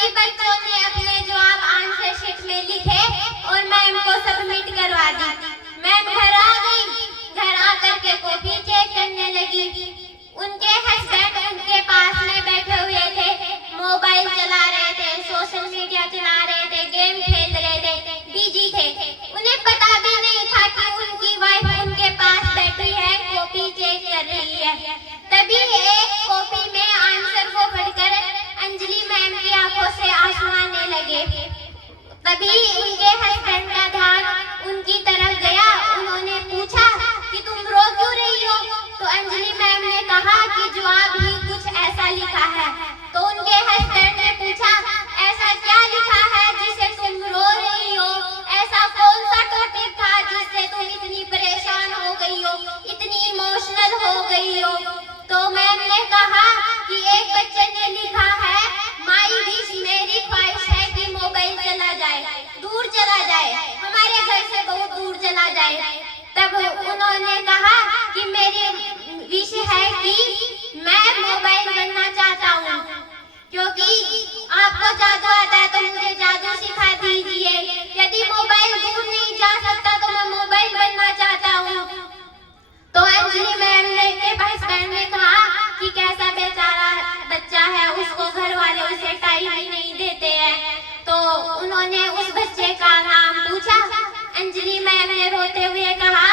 सभी बच्चों ने अपने जवाब आंसर शीट में लिखे और मैम को सबमिट करवा दी। मैम घर आ गई, घर आकर के कॉपी चेक करने लगी। उनके हस्बैंड उनके पास में बैठे हुए थे, मोबाइल चला रहे थे, सोशल मीडिया चला रहे थे, गेम खेल रहे थे, बिजी थे। उन्हें पता भी नहीं था कि उनकी वाइफ उनके पास बैठी है, कॉपी चेक कर रही है। तभी एक कॉपी में आंसर को पढ़कर अंजलि मैम की आंखों से आंसू आने लगे। तभी उनके हस्बैंड का ध्यान उनकी तरफ गया। उन्होंने पूछा कि तुम रो क्यों रही हो? तो अंजलि मैम ने कहा कि जवाब ही कुछ ऐसा लिखा है। तो उनके हस्बैंड ने पूछा, ऐसा क्या लिखा है जिसे तुम रो रही हो? ऐसा कौन सा टॉपिक था जिससे तुम इतनी परेशान हो गई हो, इतनी इमोशनल हो गई हो? तो मैम ने कहा कि एक बच्चे ने लिखा है, माई विश, मेरी ख्वाहिश है कि मोबाइल चला जाए, दूर चला जाए, हमारे घर से बहुत दूर चला जाए। तब उन्होंने कहा कि मेरी विश है कि मैं मोबाइल बनना चाहता हूँ, क्योंकि आपको जादू आता है तो मुझे जादू सिखा दीजिए। यदि मोबाइल दूर नहीं जा सकता तो मैं मोबाइल बनना चाहता हूँ। तो अंजलि मैम ने के हस्बैंड ने कहा कि कैसा बेचारा बच्चा है, उसको घर वाले उसे टाइम ही नहीं देते हैं। तो उन्होंने उस बच्चे का नाम पूछा। अंजलि मैम ने रोते हुए कहा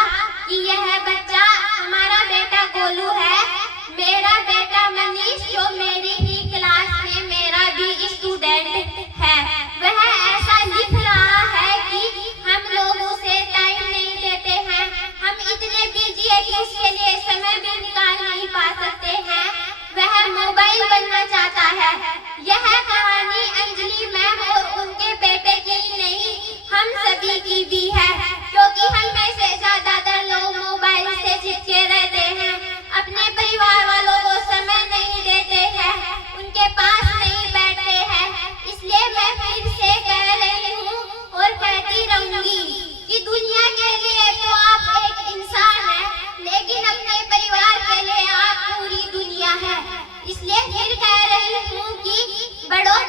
कि यह बच्चा हमारा बेटा गोलू है, मेरा बेटा मनीष जो मेरी ही क्लास में मेरा भी स्टूडेंट है। वह ऐसा लिख रहा है कि हम लोग उसे टाइम नहीं देते हैं, हम इतने बिजी है कि उसके लिए समय भी निकाल नहीं पा सकते हैं। वह मोबाइल बनना चाहता है। यह कहानी अंजलि मैम और उनके बेटे की नहीं, हम सभी की भी है, क्योंकि हम में से ज्यादातर लोग मोबाइल से चिपके रहते हैं, अपने परिवार वालों को समय नहीं देते हैं, उनके पास नहीं बैठते हैं। इसलिए मैं फिर से कह रही हूँ और कहती रहूंगी कि दुनिया के लिए तो आप एक इंसान हैं, लेकिन अपने परिवार के लिए आप पूरी दुनिया है। इसलिए फिर कह रही हूँ कि बड़ों